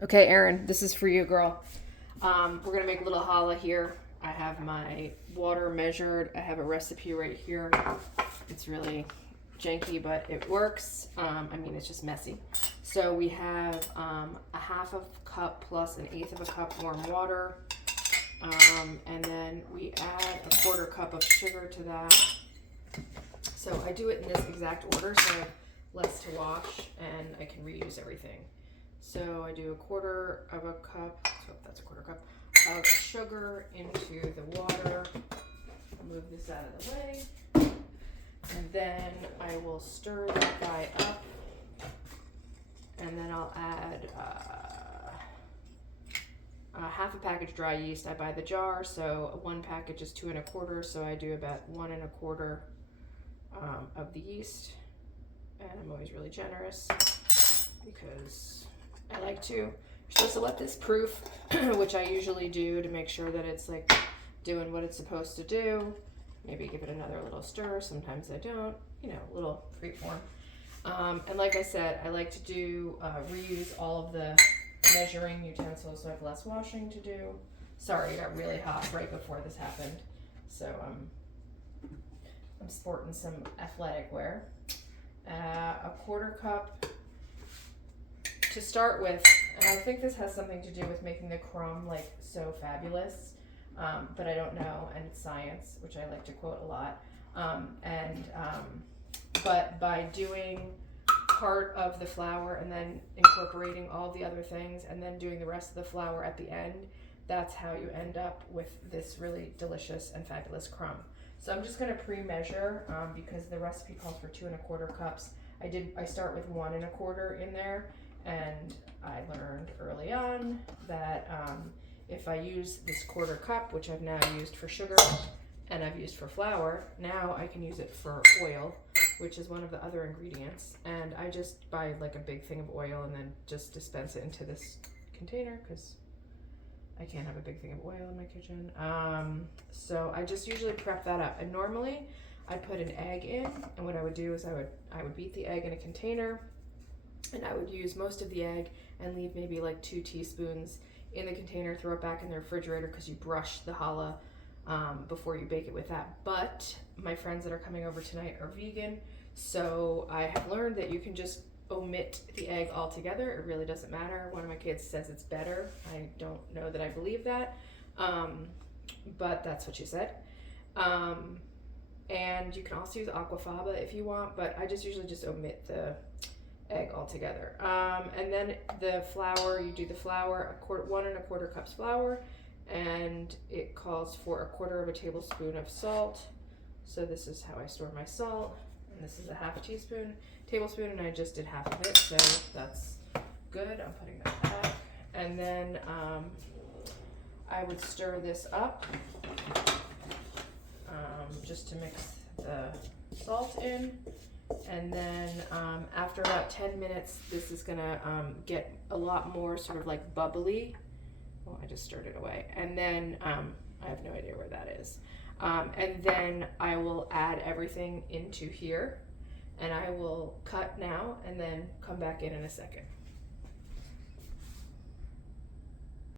Okay, Erin, this is for you, girl. We're gonna make a little challah here. I have my water measured. I have a recipe right here. It's really janky, but it works. I mean, it's just messy. So we have a half of a cup plus an eighth of a cup warm water. And then we add a quarter cup of sugar to that. So I do it in this exact order so I have less to wash and I can reuse everything. So I do a quarter of a cup, so that's a quarter cup of sugar into the water. I'll move this out of the way. And then I will stir that guy up. And then I'll add half a package dry yeast. I buy the jar, so one package is 2 1/4, so I do about 1 1/4 of the yeast. And I'm always really generous because I like to. You're supposed to let this proof, which I usually do to make sure that it's like doing what it's supposed to do. Maybe give it another little stir. Sometimes I don't, you know, a little free form. And like I said, I like to do reuse all of the measuring utensils so I have less washing to do. Sorry, it got really hot right before this happened. So I'm sporting some athletic wear. A quarter cup to start with, and I think this has something to do with making the crumb like so fabulous, but I don't know, and it's science, which I like to quote a lot. But by doing part of the flour and then incorporating all the other things and then doing the rest of the flour at the end, that's how you end up with this really delicious and fabulous crumb. So I'm just going to pre-measure because the recipe calls for 2 1/4 cups. I start with 1 1/4 in there, and I learned early on that if I use this quarter cup, which I've now used for sugar and I've used for flour, now I can use it for oil, which is one of the other ingredients. And I just buy like a big thing of oil and then just dispense it into this container because I can't have a big thing of oil in my kitchen. So I just usually prep that up. And normally I put an egg in, and what I would do is I would beat the egg in a container, and I would use most of the egg and leave maybe like 2 teaspoons in the container, throw it back in the refrigerator because you brush the challah before you bake it with that. But my friends that are coming over tonight are vegan, so I have learned that you can just omit the egg altogether. It really doesn't matter. One of my kids says it's better. I don't know that I believe that, but that's what she said. And you can also use aquafaba if you want, but I just usually just omit the egg altogether. And then the flour, you do the flour, 1 1/4 cups flour, and it calls for 1/4 tablespoon of salt. So this is how I store my salt, and this is a half tablespoon, and I just did half of it, so that's good. I'm putting that back. And then I would stir this up just to mix the salt in. And then after about 10 minutes, this is gonna get a lot more sort of like bubbly. Oh, I just stirred it away. And then I have no idea where that is. And then I will add everything into here, and I will cut now and then come back in a second.